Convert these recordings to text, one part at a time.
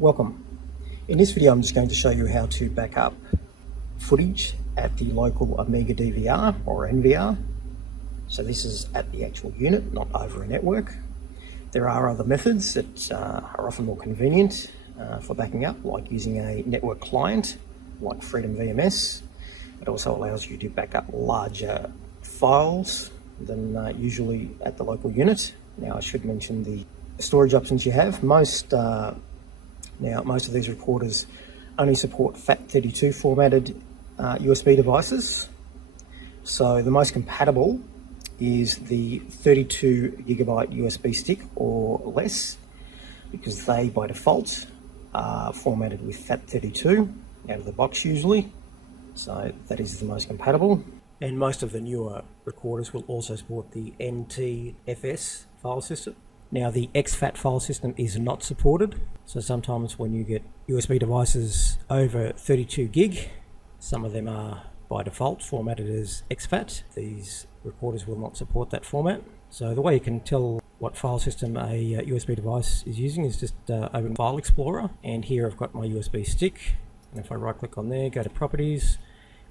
Welcome. In this video I'm just going to show you how to back up footage at the local Omega DVR or NVR. So this is at the actual unit, not over a network. There are other methods that are often more convenient for backing up, like using a network client like Freedom VMS. It also allows you to back up larger files than usually at the local unit. Now I should mention the storage options you have. Most of these recorders only support FAT32 formatted USB devices. So the most compatible is the 32 gigabyte USB stick or less, because they by default are formatted with FAT32 out of the box usually. So that is the most compatible. And most of the newer recorders will also support the NTFS file system. Now the exFAT file system is not supported, so sometimes when you get USB devices over 32 gig, some of them are by default formatted as exFAT. These recorders will not support that format. So the way you can tell what file system a USB device is using is just open File Explorer, and here I've got my USB stick, and if I right click on there, go to Properties,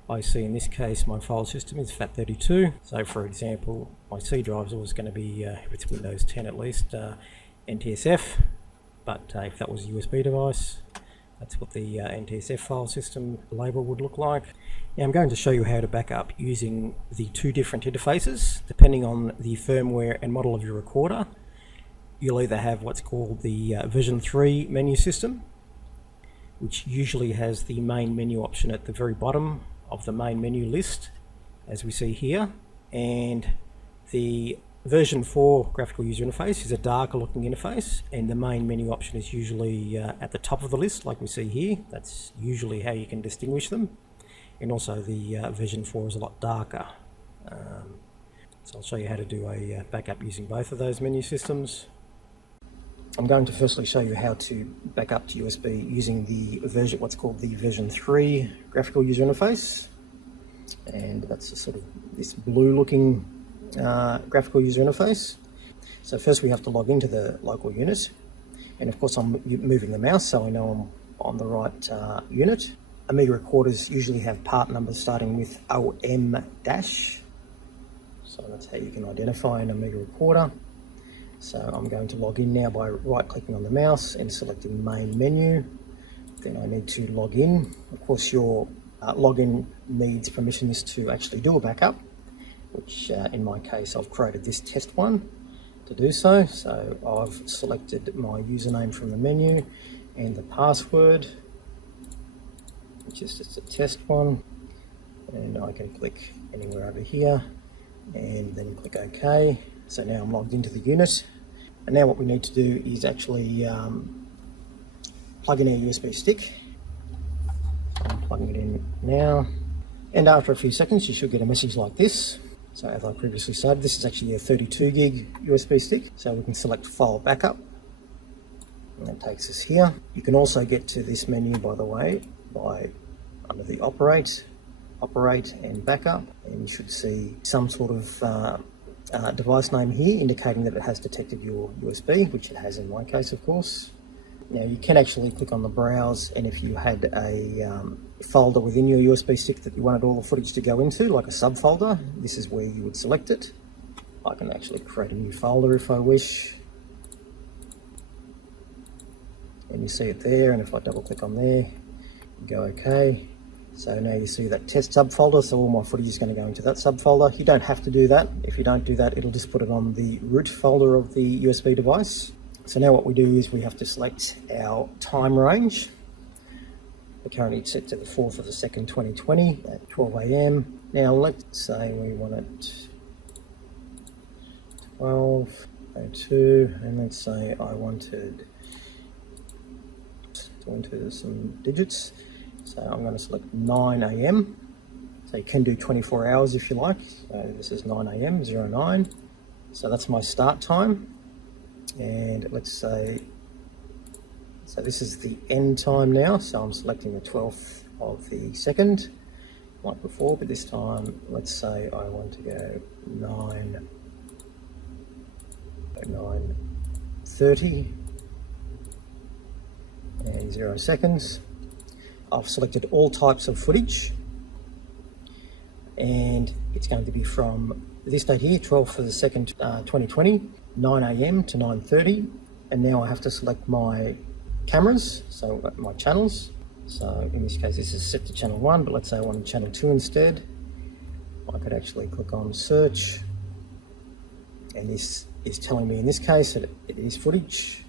I see in this case my file system is FAT32. So for example, my C drive is always going to be, if it's Windows 10 at least, NTSF, but if that was a USB device, that's what the NTSF file system label would look like. Now I'm going to show you how to back up using the two different interfaces. Depending on the firmware and model of your recorder, you'll either have what's called the version 3 menu system, which usually has the main menu option at the very bottom of the main menu list, as we see here, and the version 4 graphical user interface is a darker looking interface, and the main menu option is usually at the top of the list like we see here. That's usually how you can distinguish them, and also the version 4 is a lot darker. So I'll show you how to do a backup using both of those menu systems. I'm going to firstly show you how to back up to USB using the version, what's called the version 3 graphical user interface, and that's a sort of this blue looking graphical user interface. So first we have to log into the local unit, and of course I'm moving the mouse so I know I'm on the right unit. Omega recorders usually have part numbers starting with OM-, so that's how you can identify an Omega recorder. So I'm going to log in now by right clicking on the mouse and selecting main menu. Then I need to log in. Of course your login needs permissions to actually do a backup, which in my case I've created this test one to do so. So I've selected my username from the menu and the password, which is just a test one, and I can click anywhere over here and then click OK. So now I'm logged into the unit, and now what we need to do is actually plug in our USB stick. I'm plugging it in now, and after a few seconds you should get a message like this. So as I previously said, this is actually a 32 gig USB stick, so we can select File Backup, and that takes us here. You can also get to this menu, by the way, by under the Operate and Backup, and you should see some sort of device name here indicating that it has detected your USB, which it has in my case of course. Now you can actually click on the browse, and if you had a folder within your USB stick that you wanted all the footage to go into, like a subfolder, this is where you would select it. I can actually create a new folder if I wish, and you see it there, and if I double click on there, go OK. So now you see that test subfolder, so all my footage is going to go into that subfolder. You don't have to do that. If you don't do that, it'll just put it on the root folder of the USB device. So now what we do is we have to select our time range. We're currently set to the 4th of the 2nd, 2020 at 12 AM. Now let's say we want it 12:02, and let's say I wanted to enter some digits. So I'm going to select 9 AM. So you can do 24 hours if you like. So this is 9 AM, 09. So that's my start time. And let's say, so this is the end time now. So I'm selecting the 12th of the 2nd, like before, but this time, let's say I want to go 9:30. 0 seconds. I've selected all types of footage, and it's going to be from this date here, 12th for the 2nd, 2020, 9 AM to 9:30. And now I have to select my cameras, so my channels. So in this case, this is set to channel 1, but let's say I wanted channel 2 instead. I could actually click on search, and this is telling me in this case that it is footage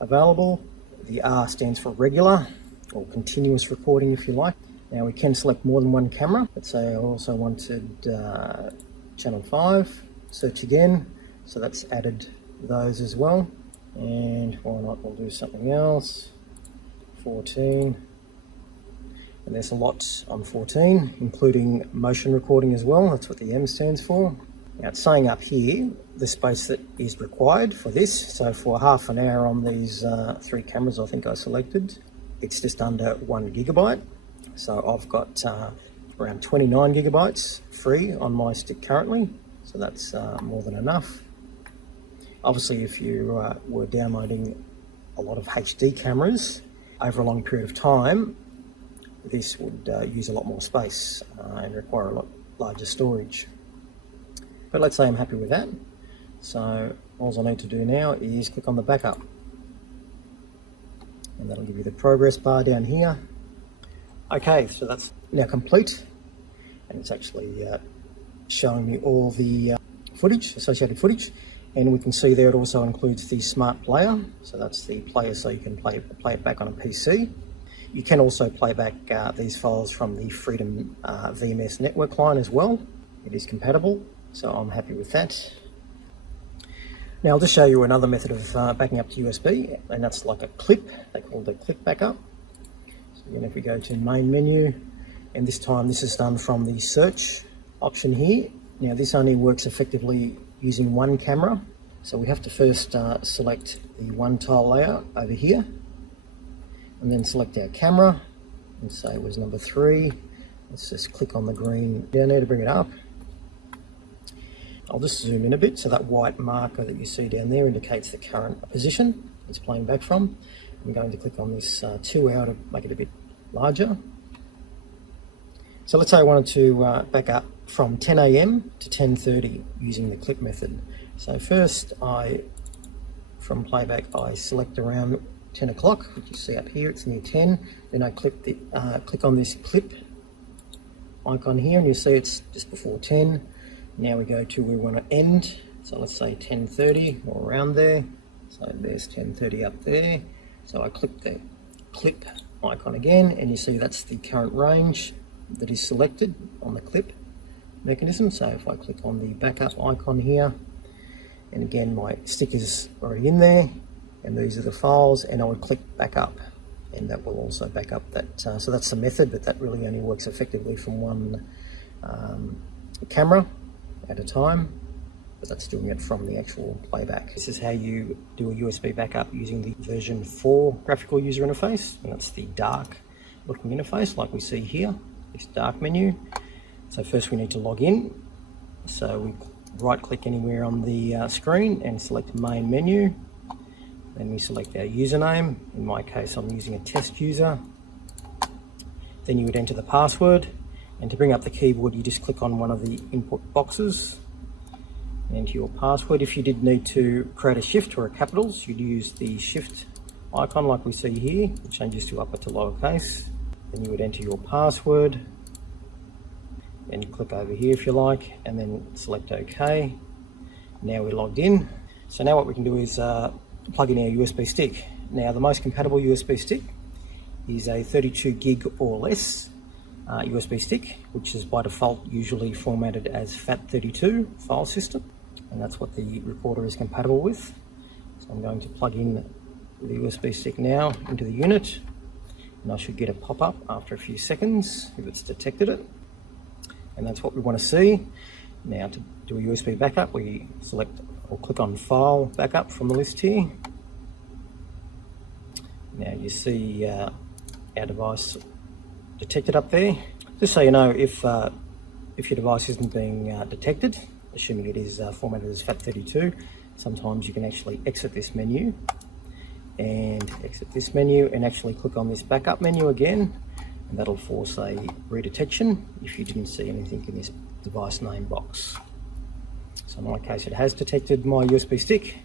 available. The R stands for regular or continuous recording, if you like. Now we can select more than one camera. Let's say I also wanted channel 5, search again. So that's added those as well. And why not, we'll do something else. 14. And there's a lot on 14, including motion recording as well. That's what the M stands for. Now it's saying up here the space that is required for this. So for half an hour on these 3 cameras I think I selected, it's just under 1 gigabyte. So I've got around 29 gigabytes free on my stick currently. So that's more than enough. Obviously, if you were downloading a lot of HD cameras over a long period of time, this would use a lot more space and require a lot larger storage. But let's say I'm happy with that. So all I need to do now is click on the backup. And that'll give you the progress bar down here. Okay, so that's now complete. And it's actually showing me all the footage, associated footage. And we can see there it also includes the smart player. So that's the player so you can play it back on a PC. You can also play back these files from the Freedom VMS network line as well. It is compatible, so I'm happy with that. Now I'll just show you another method of backing up to USB, and that's like a clip. They call it a clip backup. So again, if we go to main menu, and this time this is done from the search option here. Now this only works effectively using one camera. So we have to first select the one tile layout over here, and then select our camera and say it was number 3. Let's just click on the green down there to bring it up. I'll just zoom in a bit, so that white marker that you see down there indicates the current position it's playing back from. I'm going to click on this 2 hour to make it a bit larger. So let's say I wanted to back up from 10 AM to 10:30 using the clip method. So first from playback I select around 10 o'clock, which you see up here, it's near 10. Then I click on this clip icon here, and you see it's just before 10. Now we go to where we want to end. So let's say 10:30 or around there. So there's 10:30 up there. So I click the clip icon again, and you see that's the current range that is selected on the clip mechanism. So if I click on the backup icon here, and again my stick is already in there, and these are the files, and I would click back up, and that will also back up that. So that's the method, but that really only works effectively from one camera at a time, but that's doing it from the actual playback. This is how you do a USB backup using the version 4 graphical user interface, and that's the dark looking interface like we see here, this dark menu. So first we need to log in. So we right click anywhere on the screen and select main menu. Then we select our username. In my case, I'm using a test user. Then you would enter the password. And to bring up the keyboard, you just click on one of the input boxes. Enter your password. If you did need to create a shift or a capitals, you'd use the shift icon like we see here. It changes to upper to lowercase. Then you would enter your password. Then you click over here if you like, and then select OK. Now we're logged in. So now what we can do is plug in our USB stick. Now the most compatible USB stick is a 32 gig or less USB stick, which is by default usually formatted as FAT32 file system, and that's what the recorder is compatible with. So I'm going to plug in the USB stick now into the unit, and I should get a pop-up after a few seconds if it's detected it, and that's what we want to see. Now to do a USB backup, we select or click on File Backup from the list here. Now you see our device detected up there. Just so you know, if your device isn't being detected, assuming it is formatted as FAT32, sometimes you can actually exit this menu and exit this menu and actually click on this backup menu again, and that'll force a redetection if you didn't see anything in this device name box. So in my case it has detected my USB stick,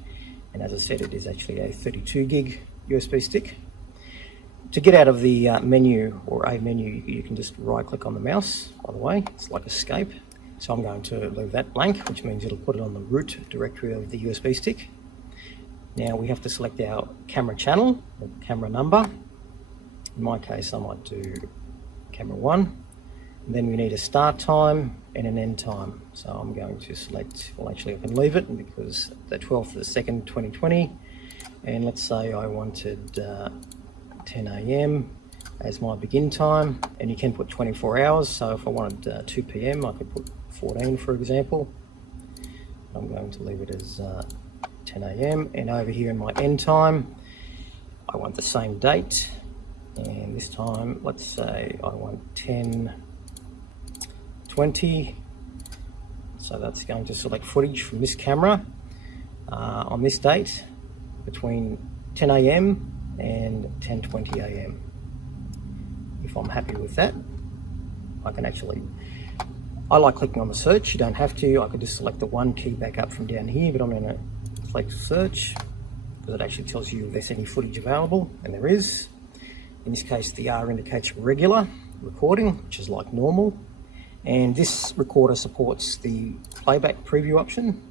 and as I said, it is actually a 32 gig USB stick. To get out of the menu, or a menu, you can just right click on the mouse, by the way, it's like escape. So I'm going to leave that blank, which means it'll put it on the root directory of the USB stick. Now we have to select our camera channel, or camera number. In my case, I might do camera 1. And then we need a start time and an end time. So I'm going to select, well actually I can leave it because the 12th of the 2nd, 2020. And let's say I wanted 10 AM as my begin time, and you can put 24 hours. So if I wanted 2 PM, I could put 14, for example. I'm going to leave it as 10 AM, and over here in my end time, I want the same date, and this time, let's say I want 10:20. So that's going to select footage from this camera on this date between 10 AM and 10:20 AM. If I'm happy with that, I can actually, I like clicking on the search. You don't have to. I could just select the one key backup from down here, but I'm going to select search because it actually tells you if there's any footage available, and there is. In this case, the R indicates regular recording, which is like normal. And this recorder supports the playback preview option.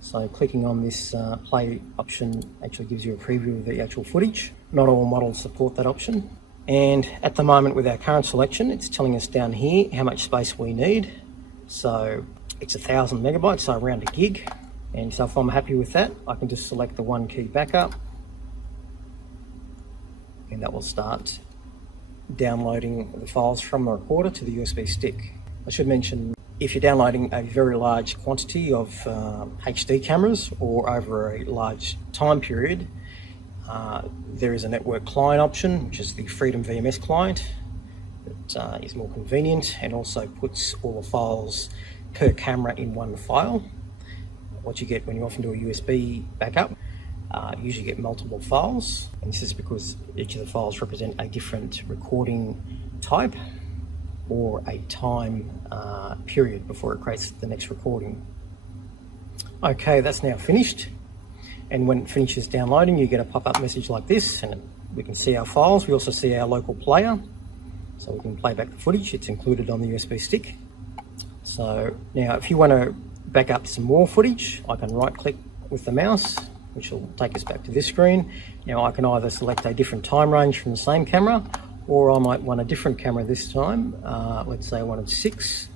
So clicking on this play option actually gives you a preview of the actual footage. Not all models support that option. And at the moment with our current selection, it's telling us down here how much space we need. So it's 1,000 megabytes, so around a gig. And so if I'm happy with that, I can just select the one key backup, and that will start downloading the files from the recorder to the USB stick. I should mention, if you're downloading a very large quantity of HD cameras or over a large time period, there is a network client option, which is the Freedom VMS client, that is more convenient and also puts all the files per camera in one file. What you get when you often do a USB backup, you usually get multiple files, and this is because each of the files represent a different recording type or a time period before it creates the next recording. Okay, that's now finished. And when it finishes downloading, you get a pop-up message like this, and we can see our files. We also see our local player, so we can play back the footage. It's included on the USB stick. So now if you want to back up some more footage, I can right-click with the mouse, which will take us back to this screen. Now I can either select a different time range from the same camera, or I might want a different camera this time. Let's say I wanted 6,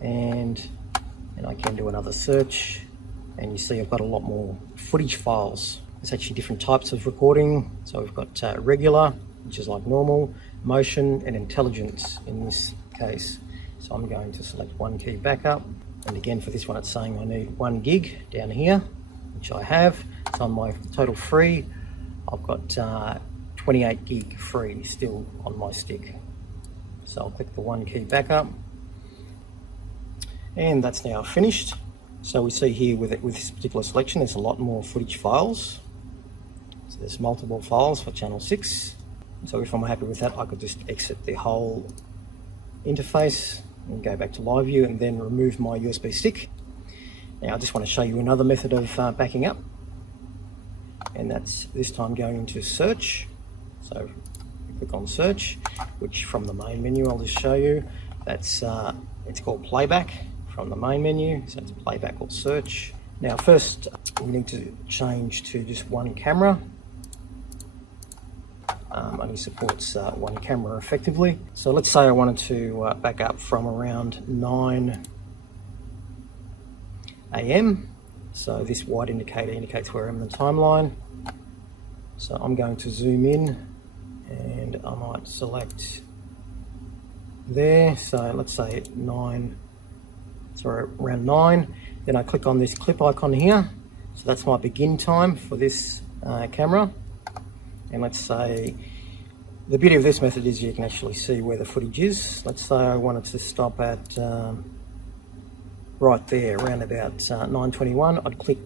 and I can do another search, and you see I've got a lot more footage files. There's actually different types of recording. So we've got regular, which is like normal, motion, and intelligence in this case. So I'm going to select one key backup, and again for this one it's saying I need 1 gig down here, which I have. So on my total free, I've got 28 gig free still on my stick. So I'll click the one key backup, and that's now finished. So we see here with this particular selection, there's a lot more footage files. So there's multiple files for channel 6. So if I'm happy with that, I could just exit the whole interface and go back to live view and then remove my USB stick. Now I just want to show you another method of backing up, and that's this time going into search. So click on search, which from the main menu I'll just show you. That's it's called playback from the main menu, so it's playback or search. Now first we need to change to just one camera. Only supports one camera effectively. So let's say I wanted to back up from around 9 AM. So this white indicator indicates where I'm in the timeline. So I'm going to zoom in, and I might select there. So let's say around 9. Then I click on this clip icon here. So that's my begin time for this camera. And let's say, the beauty of this method is you can actually see where the footage is. Let's say I wanted to stop at right there, around about 9:21. I'd click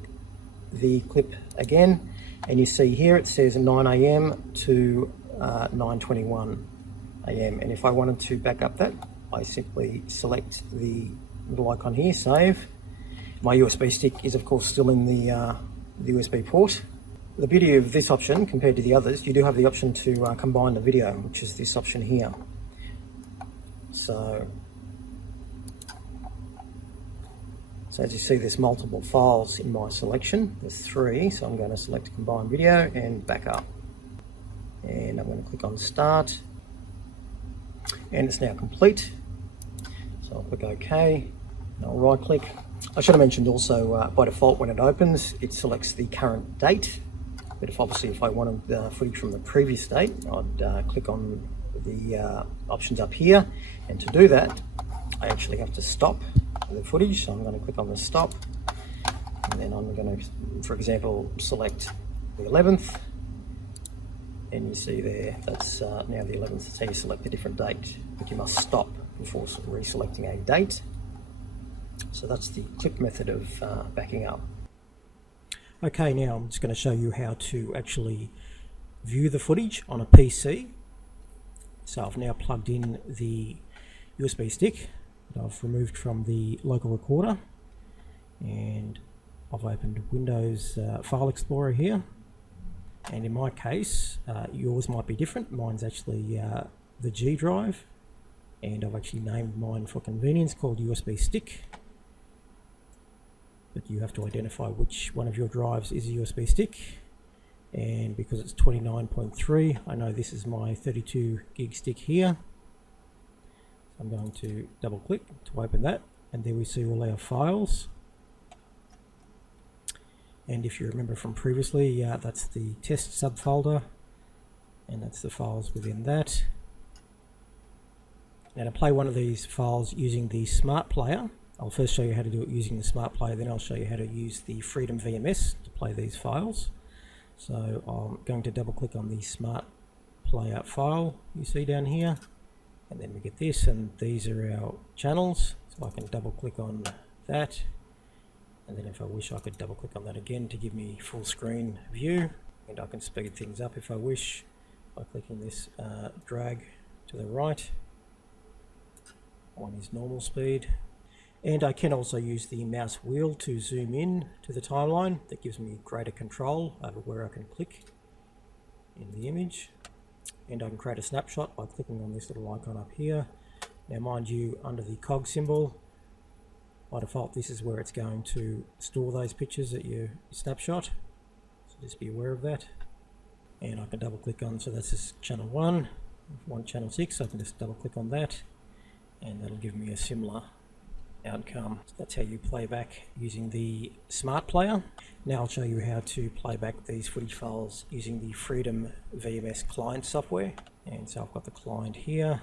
the clip again, And you see here it says 9 AM to 9:21 AM. And if I wanted to back up that, I simply select the little icon here, save. My USB stick is of course still in the USB port. The beauty of this option compared to the others, you do have the option to combine the video, which is this option here. So as you see, there's multiple files in my selection. There's 3, so I'm going to select combine video and back up. And I'm going to click on start. And it's now complete. So I'll click OK. And I'll right click. I should have mentioned also, by default when it opens, it selects the current date. But obviously if I wanted the footage from the previous date, I'd click on the options up here. And to do that, I actually have to stop the footage, so I'm going to click on the stop, and then I'm going to, for example, select the 11th, and you see there that's now the 11th. That's how you select a different date, but you must stop before reselecting a date. So that's the clip method of backing up. Okay, now I'm just going to show you how to actually view the footage on a PC. So I've now plugged in the USB stick that I've removed from the local recorder, and I've opened Windows File Explorer here, and in my case yours might be different. Mine's actually the G drive, and I've actually named mine for convenience called USB stick, but you have to identify which one of your drives is a USB stick. And because it's 29.3, I know this is my 32 gig stick here. I'm going to double click to open that, and there we see all our files. And if you remember from previously, that's the test subfolder, and that's the files within that. Now to play one of these files using the Smart Player, I'll first show you how to do it using the Smart Player, then I'll show you how to use the Freedom VMS to play these files. So I'm going to double click on the Smart Player file you see down here. And then we get this, and these are our channels, so I can double click on that, and then if I wish I could double click on that again to give me full screen view, and I can speed things up if I wish by clicking this drag to the right. One is normal speed, and I can also use the mouse wheel to zoom in to the timeline. That gives me greater control over where I can click in the image. And I can create a snapshot by clicking on this little icon up here. Now mind you, under the cog symbol, by default this is where it's going to store those pictures that you snapshot, so just be aware of that. And I can double click on, so that's just channel 1, if I want channel 6, so I can just double click on that, and that'll give me a similar outcome. So that's how you play back using the Smart Player. Now I'll show you how to play back these footage files using the Freedom VMS client software. And so I've got the client here,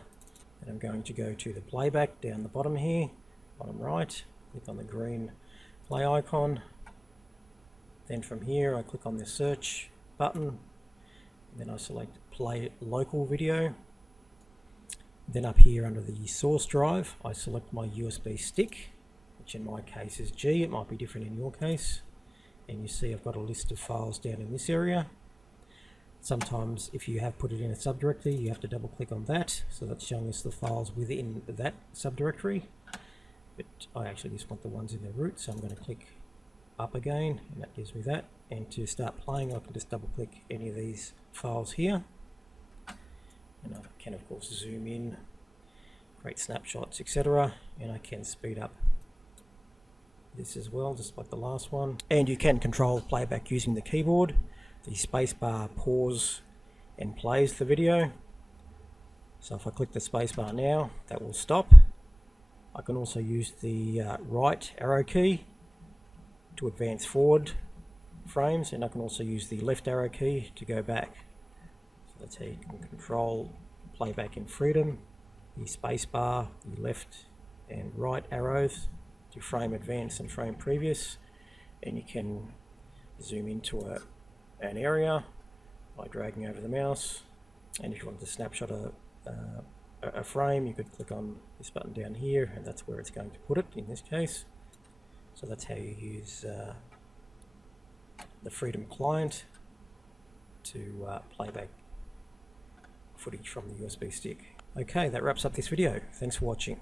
and I'm going to go to the playback down the bottom here, bottom right, click on the green play icon. Then from here I click on the search button, and then I select play local video. Then up here under the source drive, I select my USB stick, which in my case is G. It might be different in your case. And you see I've got a list of files down in this area. Sometimes if you have put it in a subdirectory, you have to double click on that. So that's showing us the files within that subdirectory. But I actually just want the ones in the root, so I'm going to click up again, and that gives me that. And to start playing, I can just double click any of these files here. And I can of course zoom in, create snapshots, etc. And I can speed up this as well, just like the last one. And you can control playback using the keyboard. The spacebar pause and plays the video. So if I click the spacebar now, that will stop. I can also use the right arrow key to advance forward frames, and I can also use the left arrow key to go back. So that's how you can control playback in Freedom. The spacebar, the left and right arrows to frame advance and frame previous, and you can zoom into an area by dragging over the mouse. And if you want to snapshot a frame, you could click on this button down here, and that's where it's going to put it in this case. So that's how you use the Freedom client. to play back footage from the USB stick. Okay, that wraps up this video. Thanks for watching.